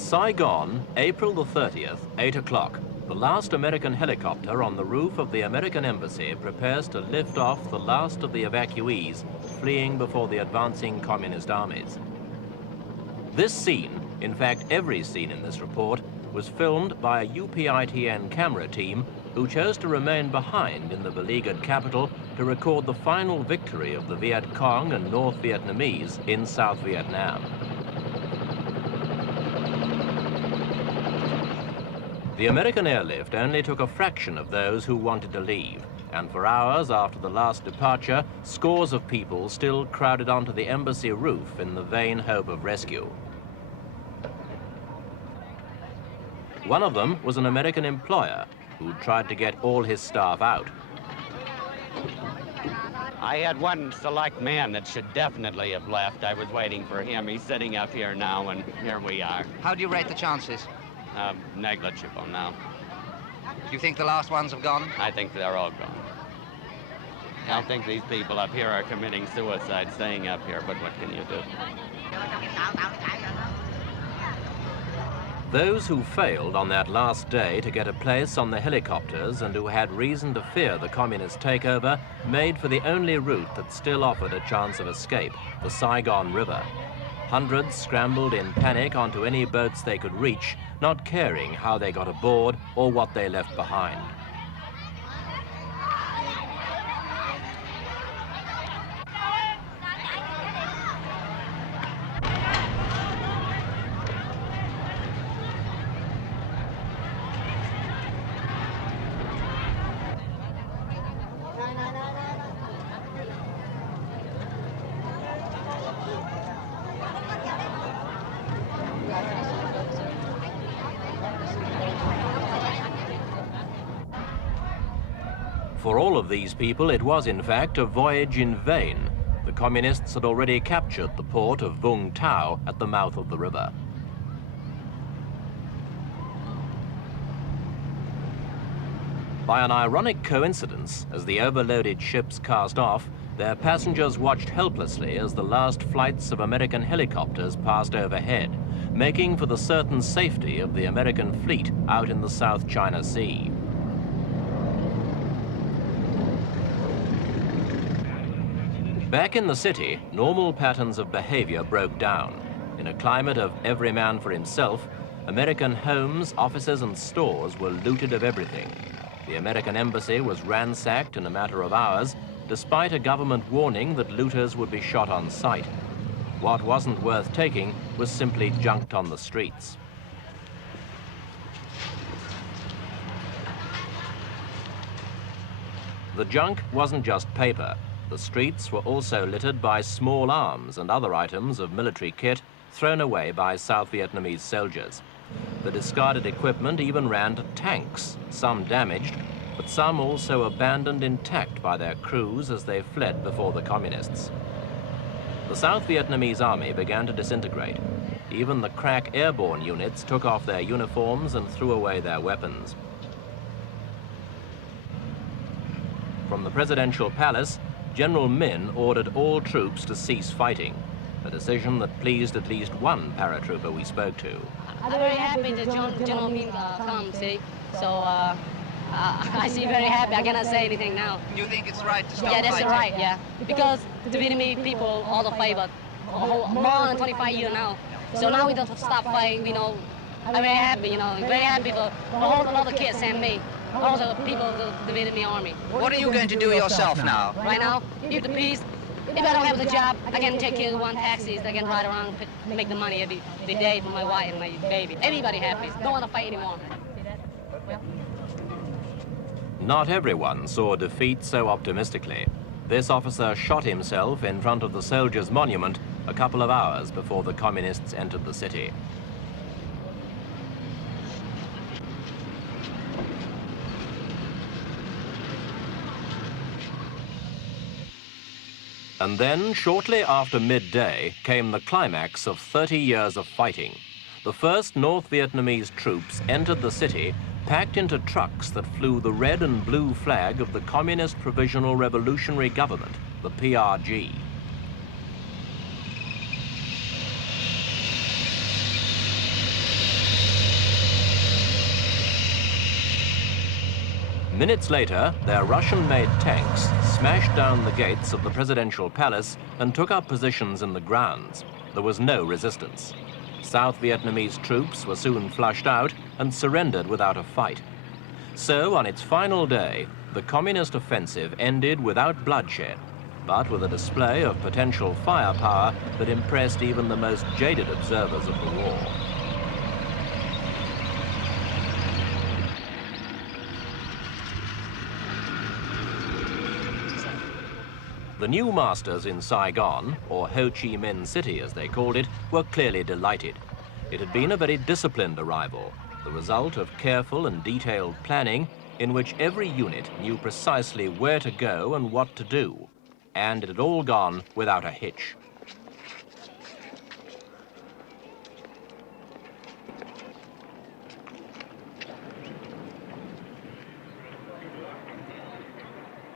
Saigon, April the 30th, 8 o'clock. The last American helicopter on the roof of the American embassy prepares to lift off the last of the evacuees fleeing before the advancing communist armies. This scene, in fact every scene in this report, was filmed by a UPITN camera team who chose to remain behind in the beleaguered capital to record the final victory of the Viet Cong and North Vietnamese in South Vietnam. The American airlift only took a fraction of those who wanted to leave, and for hours after the last departure, scores of people still crowded onto the embassy roof in the vain hope of rescue. One of them was an American employer who tried to get all his staff out. I had one select man that should definitely have left. I was waiting for him. He's sitting up here now, and here we are. How do you rate the chances? Negligible now. Do you think the last ones have gone? I think they're all gone. I don't think these people up here are committing suicide staying up here, but what can you do? Those who failed on that last day to get a place on the helicopters and who had reason to fear the communist takeover made for the only route that still offered a chance of escape, the Saigon River. Hundreds scrambled in panic onto any boats they could reach, not caring how they got aboard or what they left behind. For all of these people, it was in fact a voyage in vain. The communists had already captured the port of Vung Tau at the mouth of the river. By an ironic coincidence, as the overloaded ships cast off, their passengers watched helplessly as the last flights of American helicopters passed overhead, making for the certain safety of the American fleet out in the South China Sea. Back in the city, normal patterns of behavior broke down. In a climate of every man for himself, American homes, offices, and stores were looted of everything. The American embassy was ransacked in a matter of hours, despite a government warning that looters would be shot on sight. What wasn't worth taking was simply junked on the streets. The junk wasn't just paper. The streets were also littered by small arms and other items of military kit thrown away by South Vietnamese soldiers. The discarded equipment even ran to tanks, some damaged, but some also abandoned intact by their crews as they fled before the communists. The South Vietnamese army began to disintegrate. Even the crack airborne units took off their uniforms and threw away their weapons. From the presidential palace, General Min ordered all troops to cease fighting, a decision that pleased at least one paratrooper we spoke to. I'm very happy that General Min come, see? So I see very happy. I cannot say anything now. You think it's right to stop Yeah, that's fighting? right, yeah. Because the Vietnamese people all the fight, but more than 25 years now. So now we don't stop fighting, you know. I'm very happy, you know, very happy for all the kids and me. All the people of the Vietnamese army. What are you going to do yourself now? Right now, if the peace, if I don't have the job, I can take care of one taxis, I can ride around, make the money every day for my wife and my baby. Everybody happy, don't want to fight anymore. Not everyone saw defeat so optimistically. This officer shot himself in front of the soldiers' monument a couple of hours before the communists entered the city. And then, shortly after midday, came the climax of 30 years of fighting. The first North Vietnamese troops entered the city, packed into trucks that flew the red and blue flag of the Communist Provisional Revolutionary Government, the PRG. Minutes later, their Russian-made tanks smashed down the gates of the presidential palace and took up positions in the grounds. There was no resistance. South Vietnamese troops were soon flushed out and surrendered without a fight. So, on its final day, the communist offensive ended without bloodshed, but with a display of potential firepower that impressed even the most jaded observers of the war. The new masters in Saigon, or Ho Chi Minh City as they called it, were clearly delighted. It had been a very disciplined arrival, the result of careful and detailed planning in which every unit knew precisely where to go and what to do, and it had all gone without a hitch.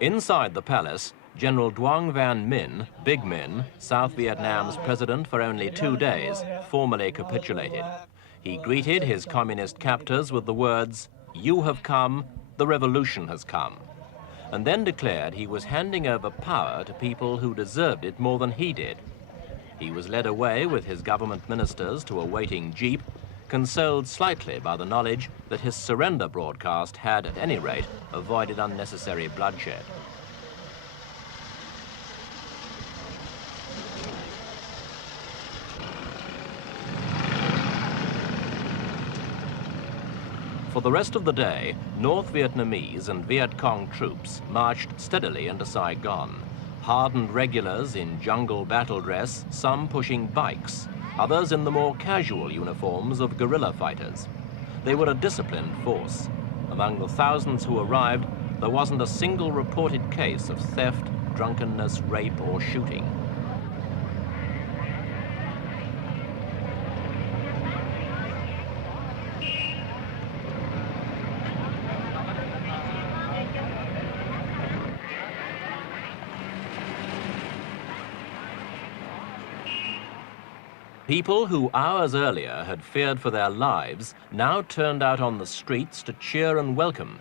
Inside the palace, General Duong Van Minh, Big Minh, South Vietnam's president for only 2 days, formally capitulated. He greeted his communist captors with the words, "You have come, the revolution has come," and then declared he was handing over power to people who deserved it more than he did. He was led away with his government ministers to a waiting jeep, consoled slightly by the knowledge that his surrender broadcast had, at any rate, avoided unnecessary bloodshed. For the rest of the day, North Vietnamese and Viet Cong troops marched steadily into Saigon, hardened regulars in jungle battle dress, some pushing bikes, others in the more casual uniforms of guerrilla fighters. They were a disciplined force. Among the thousands who arrived, there wasn't a single reported case of theft, drunkenness, rape, or shooting. People who hours earlier had feared for their lives now turned out on the streets to cheer and welcome.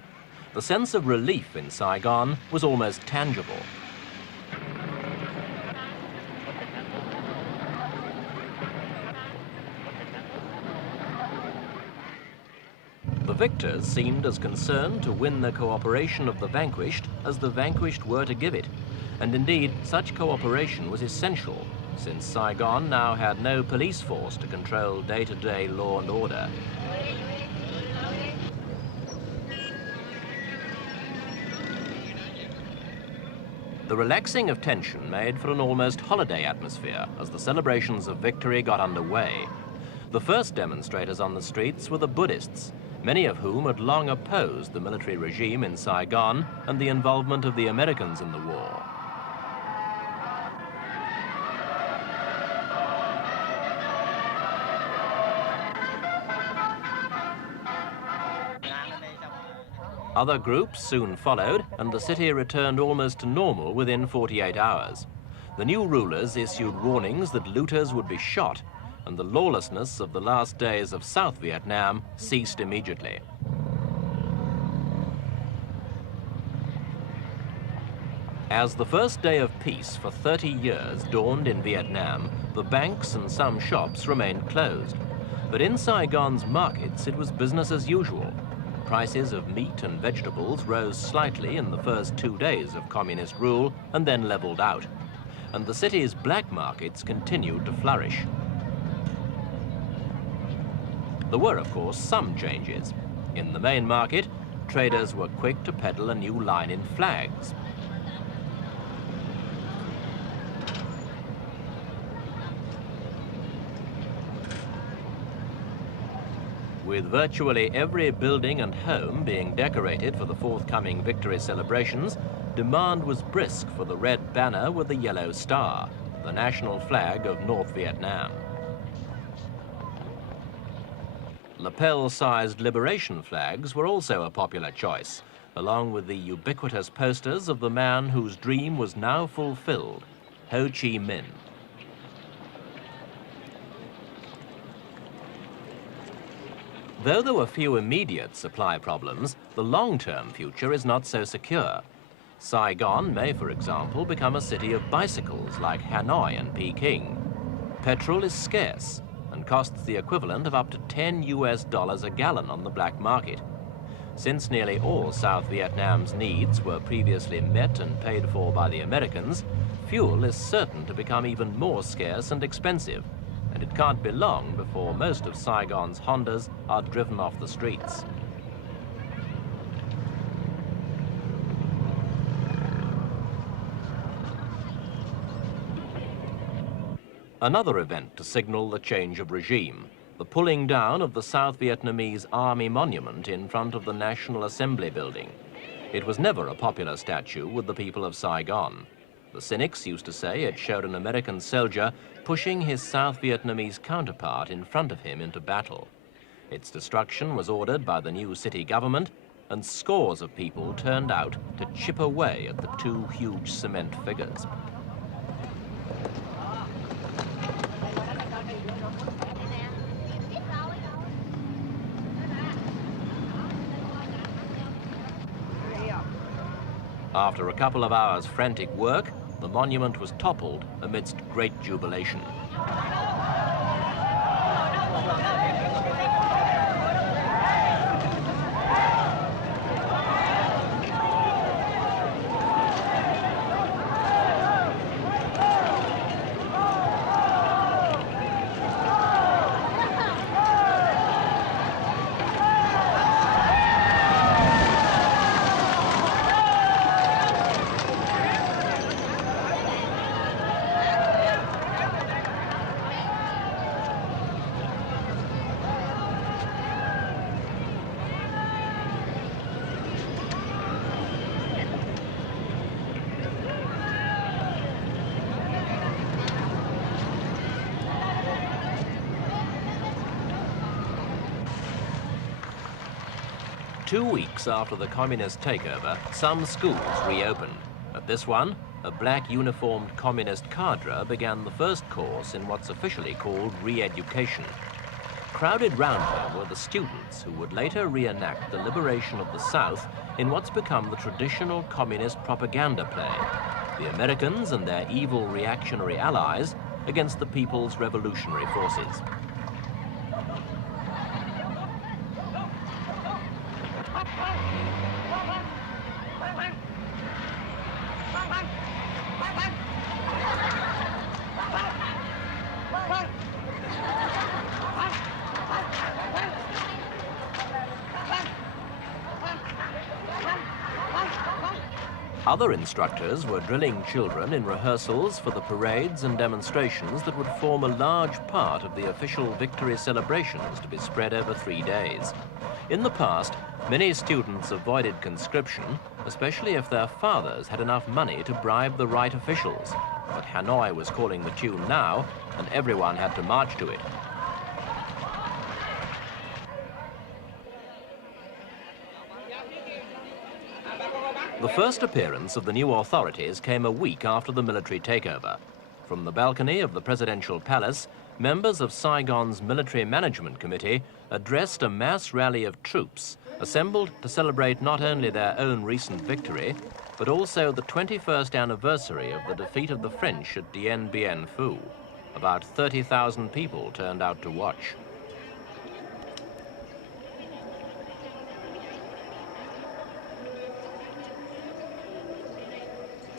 The sense of relief in Saigon was almost tangible. The victors seemed as concerned to win the cooperation of the vanquished as the vanquished were to give it. And indeed, such cooperation was essential, since Saigon now had no police force to control day-to-day law and order. The relaxing of tension made for an almost holiday atmosphere as the celebrations of victory got underway. The first demonstrators on the streets were the Buddhists, many of whom had long opposed the military regime in Saigon and the involvement of the Americans in the war. Other groups soon followed, and the city returned almost to normal within 48 hours. The new rulers issued warnings that looters would be shot, and the lawlessness of the last days of South Vietnam ceased immediately. As the first day of peace for 30 years dawned in Vietnam, the banks and some shops remained closed. But in Saigon's markets, it was business as usual. Prices of meat and vegetables rose slightly in the first 2 days of communist rule and then leveled out. And the city's black markets continued to flourish. There were, of course, some changes. In the main market, traders were quick to peddle a new line in flags. With virtually every building and home being decorated for the forthcoming victory celebrations, demand was brisk for the red banner with the yellow star, the national flag of North Vietnam. Lapel-sized liberation flags were also a popular choice, along with the ubiquitous posters of the man whose dream was now fulfilled, Ho Chi Minh. Though there were few immediate supply problems, the long-term future is not so secure. Saigon may, for example, become a city of bicycles like Hanoi and Peking. Petrol is scarce and costs the equivalent of up to $10 a gallon on the black market. Since nearly all South Vietnam's needs were previously met and paid for by the Americans, fuel is certain to become even more scarce and expensive, and it can't be long before most of Saigon's Hondas are driven off the streets. Another event to signal the change of regime, the pulling down of the South Vietnamese Army monument in front of the National Assembly building. It was never a popular statue with the people of Saigon. The cynics used to say it showed an American soldier pushing his South Vietnamese counterpart in front of him into battle. Its destruction was ordered by the new city government, and scores of people turned out to chip away at the two huge cement figures. After a couple of hours' frantic work, the monument was toppled amidst great jubilation. Two weeks after the communist takeover, some schools reopened. At this one, a black uniformed communist cadre began the first course in what's officially called re-education. Crowded round her were the students who would later reenact the liberation of the South in what's become the traditional communist propaganda play, the Americans and their evil reactionary allies against the People's Revolutionary Forces. Other instructors were drilling children in rehearsals for the parades and demonstrations that would form a large part of the official victory celebrations to be spread over 3 days. In the past, many students avoided conscription, especially if their fathers had enough money to bribe the right officials. But Hanoi was calling the tune now, and everyone had to march to it. The first appearance of the new authorities came a week after the military takeover. From the balcony of the presidential palace, members of Saigon's Military Management Committee addressed a mass rally of troops assembled to celebrate not only their own recent victory, but also the 21st anniversary of the defeat of the French at Dien Bien Phu. About 30,000 people turned out to watch.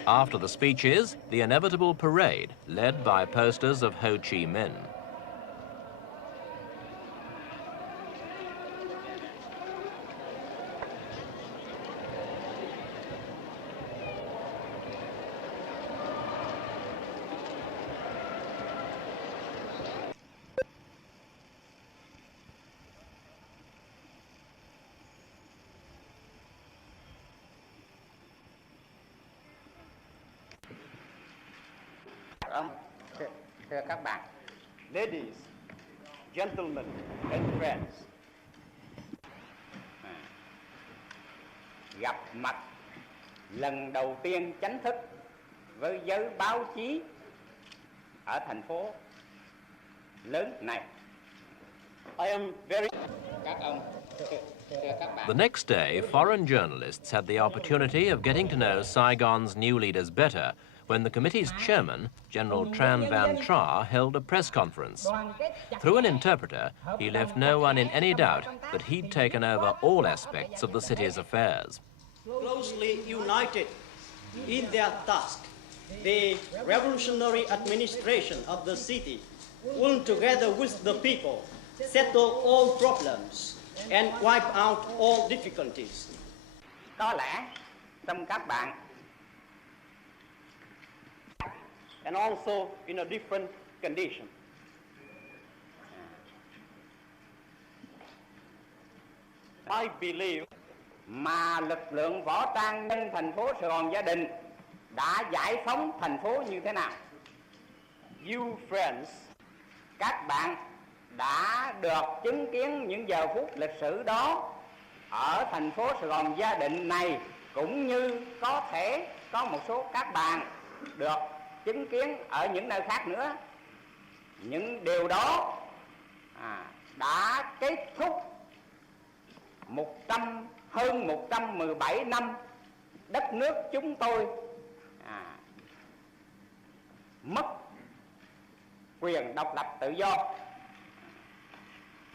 After the speeches, the inevitable parade, led by posters of Ho Chi Minh. Thưa các bạn, ladies, gentlemen and friends, gặp mặt lần đầu tiên chính thức với giới báo chí ở thành phố lớn này. I am very... The next day, foreign journalists had the opportunity of getting to know Saigon's new leaders better when the committee's chairman, General Tran Van Tra, held a press conference. Through an interpreter, he left no one in any doubt that he'd taken over all aspects of the city's affairs. Closely united in their task, the revolutionary administration of the city will, together with the people, settle all problems and wipe out all difficulties. Có lẽ trong các bạn And also in a different condition. I believe mà lực lượng võ trang nhân thành phố Sài Gòn Gia Đình đã giải phóng thành phố như thế nào? you friends Các bạn đã được chứng kiến những giờ phút lịch sử đó ở thành phố Sài Gòn Gia Đình này, cũng như có thể có một số các bạn được chứng kiến ở những nơi khác nữa. Những điều đó đã kết thúc hơn 117 năm đất nước chúng tôi mất quyền độc lập tự do.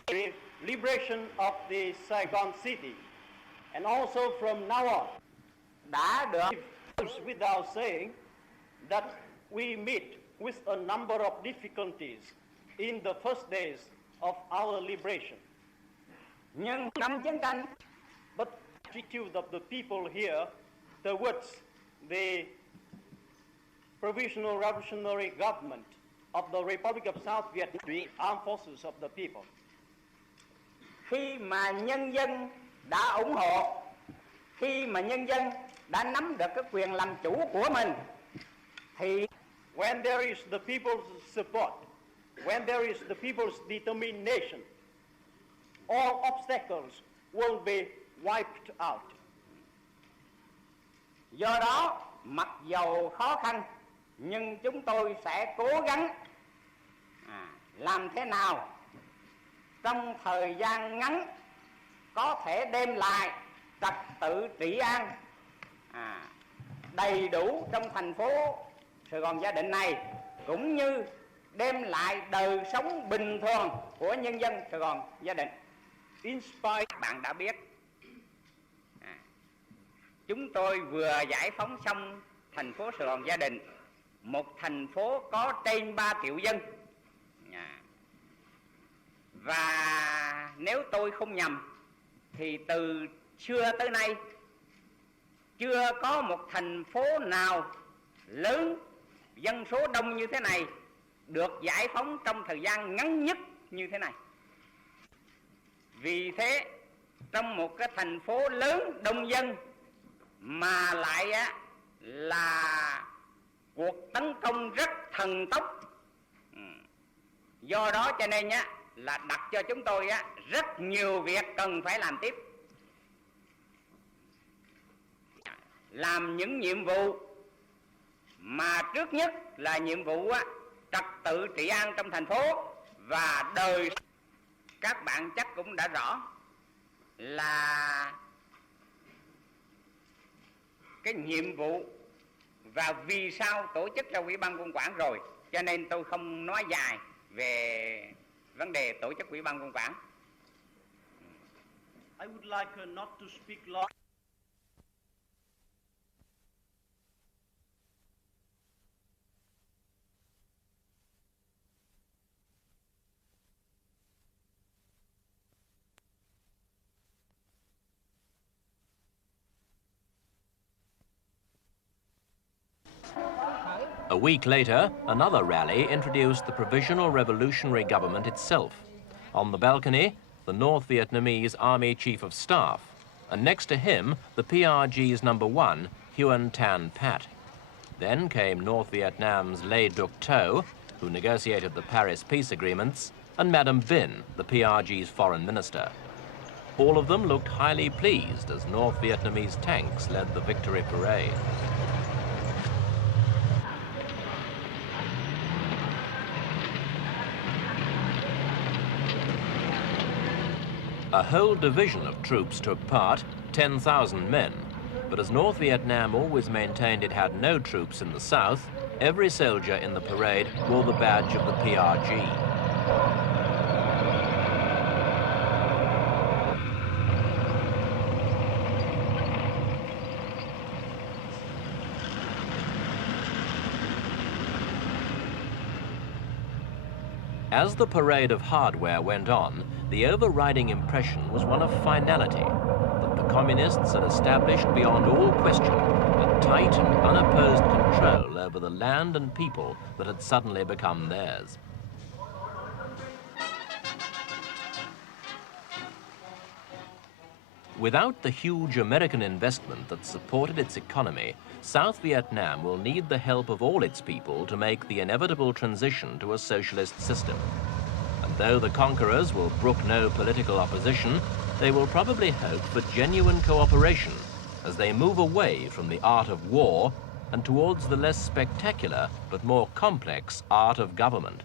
the liberation of the Saigon city, and also from now on, Đã được it goes without saying that we meet with a number of difficulties in the first days of our liberation. nhưng năm chiến tranh, But the attitude of the people here towards the provisional revolutionary government of the Republic of South Vietnam, the armed forces of the people, khi mà nhân dân đã ủng hộ, khi mà nhân dân đã nắm được cái quyền làm chủ của mình, thì when there is the people's support, when there is the people's determination, all obstacles will be wiped out. do đó mặc dầu khó khăn nhưng chúng tôi sẽ cố gắng làm thế nào trong thời gian ngắn có thể đem lại trật tự trị an đầy đủ trong thành phố Sài Gòn Gia Đình này, cũng như đem lại đời sống bình thường của nhân dân Sài Gòn Gia Đình. In spite, Các bạn đã biết, chúng tôi vừa giải phóng xong thành phố Sài Gòn Gia Đình, một thành phố có trên 3 triệu dân. Và nếu tôi không nhầm thì từ xưa tới nay chưa có một thành phố nào lớn, dân số đông như thế này được giải phóng trong thời gian ngắn nhất như thế này. Vì thế, trong một cái thành phố lớn đông dân mà lại là cuộc tấn công rất thần tốc, do đó cho nên là đặt cho chúng tôi rất nhiều việc cần phải làm tiếp. Làm những nhiệm vụ mà trước nhất là nhiệm vụ trật tự trị an trong thành phố và đời. Các bạn chắc cũng đã rõ là cái nhiệm vụ và vì sao tổ chức ra Ủy ban Quân quản rồi, cho nên tôi không nói dài về vấn đề tổ chức Ủy ban Quân quản. I would like not to speak long. A week later, another rally introduced the Provisional Revolutionary Government itself. On the balcony, the North Vietnamese Army Chief of Staff, and next to him, the PRG's #1, Huyen Tan Pat. Then came North Vietnam's Le Duc Tho, who negotiated the Paris peace agreements, and Madame Binh, the PRG's foreign minister. All of them looked highly pleased as North Vietnamese tanks led the victory parade. A whole division of troops took part, 10,000 men. But as North Vietnam always maintained it had no troops in the south, every soldier in the parade wore the badge of the PRG. As the parade of hardware went on, the overriding impression was one of finality, that the communists had established beyond all question a tight and unopposed control over the land and people that had suddenly become theirs. Without the huge American investment that supported its economy, South Vietnam will need the help of all its people to make the inevitable transition to a socialist system. And though the conquerors will brook no political opposition, they will probably hope for genuine cooperation as they move away from the art of war and towards the less spectacular but more complex art of government.